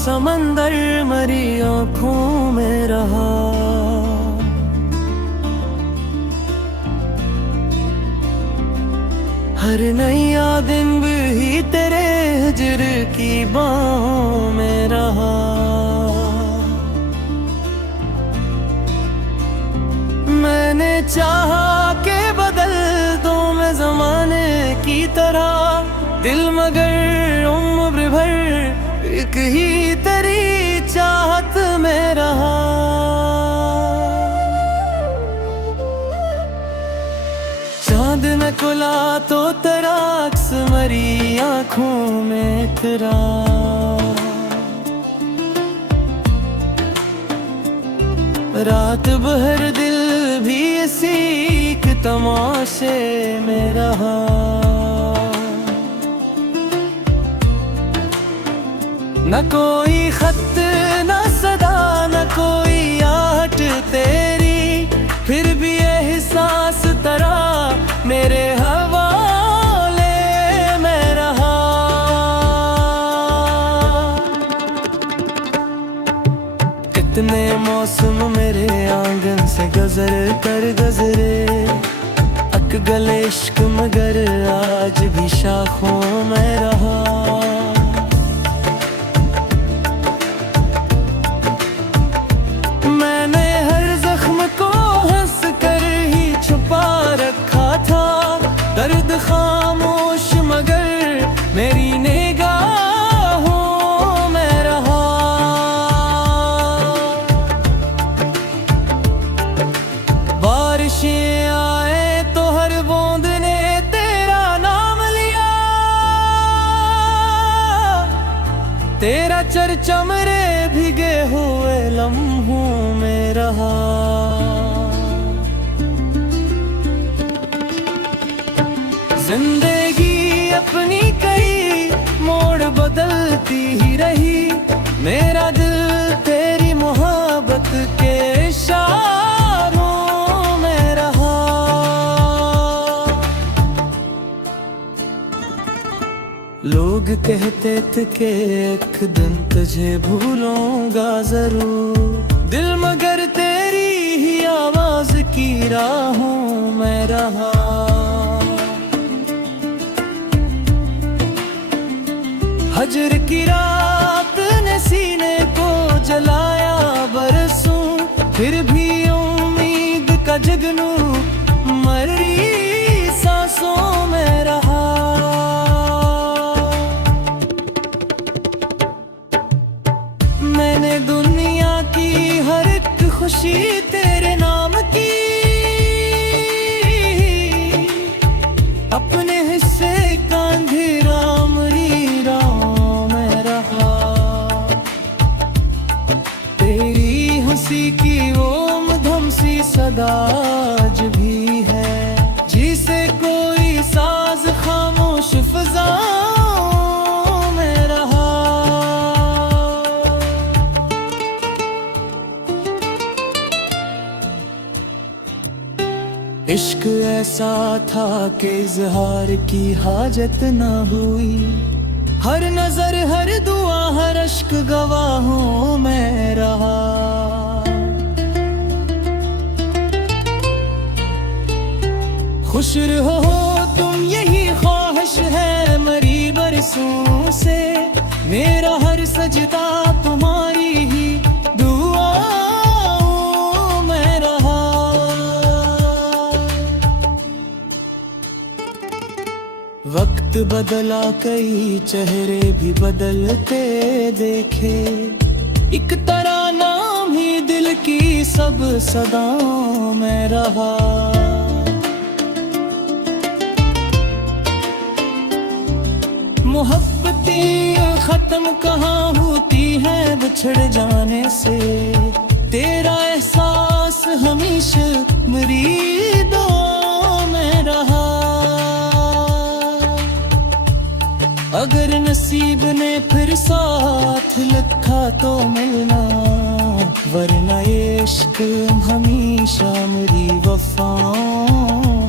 समंदर मरी आँखों में रहा। हर नया दिन भी तेरे हिज्र की बाहों में रहा। मैंने चाहा कि बदल दो मैं ज़माने की तरह दिल, मगर उम्र भर एक ही तेरी चाहत में रहा। चांद में खुला तो तेरा अक्स मरी आँखों में इतरा। रात भर दिल भी इसी एक तमाशे में रहा। न कोई खत न सदा न कोई आहट तेरी, फिर भी एहसास तेरा मेरे हवाले में रहा। कितने मौसम मेरे आंगन से गुजरे, अक गले इश्क मगर आज भी शाखों में रहा। मैंने हर जख्म को हंस कर ही छुपा रखा था, दर्द खामोश मगर मेरी निगाहों में रहा। बारिशें आए तो हर बूंद ने तेरा नाम लिया, तेरा चर्चा मेरे भीगे हुए लम्हों में रहा। जिंदगी अपनी कई मोड़ बदलती ही रही, मेरा दिल तेरी मोहब्बत के इशारों में रहा। लोग कहते थे कि एक दिन तुझे भूलूंगा जरूर, दिल मगर तेरी ही आवाज की राहों में रहा। हजर की रात ने सीने को जलाया बरसों, फिर भी उम्मीद का जगनू मरी सांसों में रहा। मैंने दुनिया की हर एक खुशी तेरे नाम की, अपने हिस्से का अंधेरा मरी राहों में रहा। तेरी हंसी की वो मधुम सी सदा आज भी है, जिसे कोई साज खामोश फिजाओं में रहा। इश्क ऐसा था कि इजहार की हाजत न हुई, हर नजर हर दुआ हर अश्क गवाहों में रहा। खुश रहो तुम यही ख्वाहिश है मरी बरसों से, मेरा हर सजदा तुम्हारी ही दुआओं में रहा। वक्त बदला कई चेहरे भी बदलते देखे, एक तरह नाम ही दिल की सब सदाओं में रहा। मोहब्बतें खत्म कहाँ होती है बिछड़ जाने से, तेरा एहसास हमेशा मेरी दुआओं में रहा। अगर नसीब ने फिर साथ लिखा तो मिलना, वरना ये इश्क हमेशा मेरी वफाओं